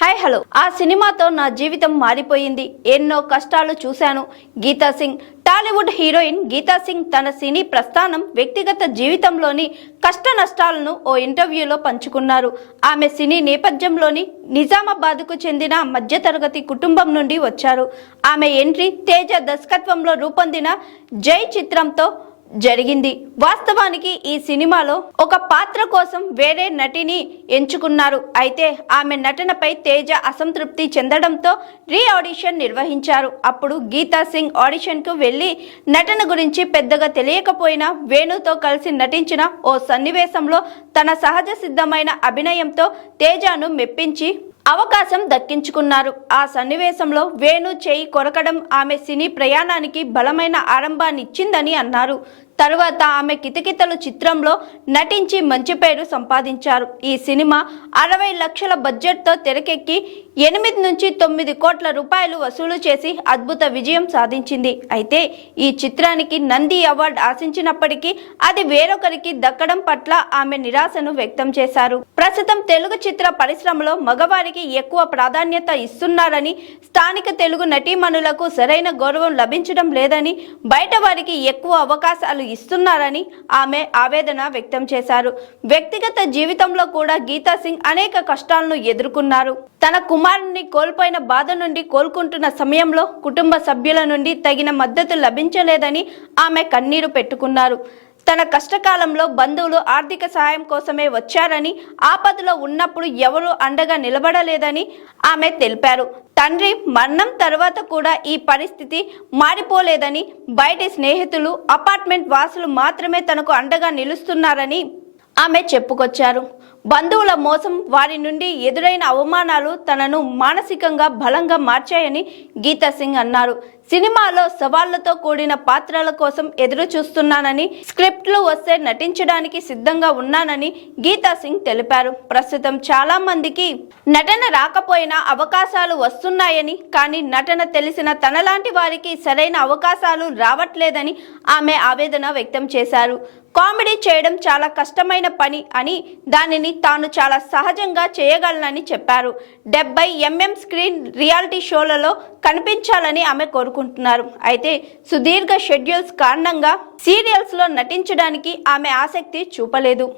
Hi hello ఆ సినిమాతో నా జీవితం మారిపోయింది. ఎన్నో కష్టాలు చూశాను. గీతా సింగ్. టాలీవుడ్ హీరోయిన్ గీతా సింగ్ తన సినీ ప్రస్థానం, వ్యక్తిగత జీవితంలోని కష్ట నష్టాలను ఓ ఇంటర్వ్యూలో పంచుకున్నారు. ఆమె సినీ నేపథ్యంలోని నిజామాబాద్కు చెందిన మధ్యతరగతి కుటుంబం నుండి వచ్చారు. ఆమె ఎంట్రీ తేజ దర్శకత్వంలో రూపొందిన జై చిత్రంతో జరిగింది. వాస్తవానికి ఈ సినిమాలో ఒక పాత్ర కోసం వేరే నటిని ఎంచుకున్నారు. అయితే ఆమె నటనపై తేజ అసంతృప్తి చెందడంతో రీ ఆడిషన్ నిర్వహించారు. అప్పుడు గీతా సింగ్ ఆడిషన్కు వెళ్లి నటన గురించి పెద్దగా తెలియకపోయినా వేణుతో కలిసి నటించిన ఓ సన్నివేశంలో తన సహజ సిద్ధమైన అభినయంతో తేజను మెప్పించి అవకాశం దక్కించుకున్నారు. ఆ సన్నివేశంలో వేణు చేయి కొరకడం ఆమె సినీ ప్రయాణానికి బలమైన ఆరంభాన్నిచ్చిందని అన్నారు. తరువాత ఆమె కితకితలు చిత్రంలో నటించి మంచి పేరు సంపాదించారు. ఈ సినిమా 60 లక్షల బడ్జెట్తో తెరకెక్కి 8 నుంచి 9 కోట్ల రూపాయలు వసూలు చేసి అద్భుత విజయం సాధించింది. అయితే ఈ చిత్రానికి నంది అవార్డు ఆశించినప్పటికీ అది వేరొకరికి దక్కడం పట్ల ఆమె నిరాశను వ్యక్తం చేశారు. ప్రస్తుతం తెలుగు చిత్ర పరిశ్రమలో మగవారికి ఎక్కువ ప్రాధాన్యత ఇస్తున్నారని, స్థానిక తెలుగు నటీమణులకు సరైన గౌరవం లభించడం లేదని, బయట వారికి ఎక్కువ అవకాశాలు ఇస్తున్నారని ఆమె ఆవేదన వ్యక్తం చేశారు. వ్యక్తిగత జీవితంలో కూడా గీతా సింగ్ అనేక కష్టాలను ఎదుర్కొన్నారు. తన కుమారుని కోల్పోయిన బాధ నుండి కోలుకుంటున్న సమయంలో కుటుంబ సభ్యుల నుండి తగిన మద్దతు లభించలేదని ఆమె కన్నీరు పెట్టుకున్నారు. తన కష్టకాలంలో బంధువులు ఆర్థిక సహాయం కోసమే వచ్చారని, ఆపదలో ఉన్నప్పుడు ఎవరూ అండగా నిలబడలేదని ఆమె తెలిపారు. తండ్రి మరణం తర్వాత కూడా ఈ పరిస్థితి మారిపోలేదని, బయటి స్నేహితులు, అపార్ట్మెంట్ వాసులు మాత్రమే తనకు అండగా నిలుస్తున్నారని ఆమె చెప్పుకొచ్చారు. బంధువుల మోసం, వారి నుండి ఎదురైన అవమానాలు తనను మానసికంగా బలంగా మార్చాయని గీతా సింగ్ అన్నారు. సినిమాలో సవాళ్లతో కూడిన పాత్రల కోసం ఎదురు చూస్తున్నానని, స్క్రిప్ట్లు వస్తే నటించడానికి సిద్ధంగా ఉన్నానని గీతా సింగ్ తెలిపారు. ప్రస్తుతం చాలా మందికి నటన రాకపోయినా అవకాశాలు వస్తున్నాయని, కానీ నటన తెలిసిన తనలాంటి వారికి సరైన అవకాశాలు రావట్లేదని ఆమె ఆవేదన వ్యక్తం చేశారు. కామెడీ చేయడం చాలా కష్టమైన పని అని, దానిని తాను చాలా సహజంగా చేయగలనని చెప్పారు. 70mm స్క్రీన్ రియాలిటీ షోలలో కనిపించాలని ఆమె కోరుకుంటున్నారు. అయితే సుదీర్ఘ షెడ్యూల్స్ కారణంగా సీరియల్స్లో నటించడానికి ఆమె ఆసక్తి చూపలేదు.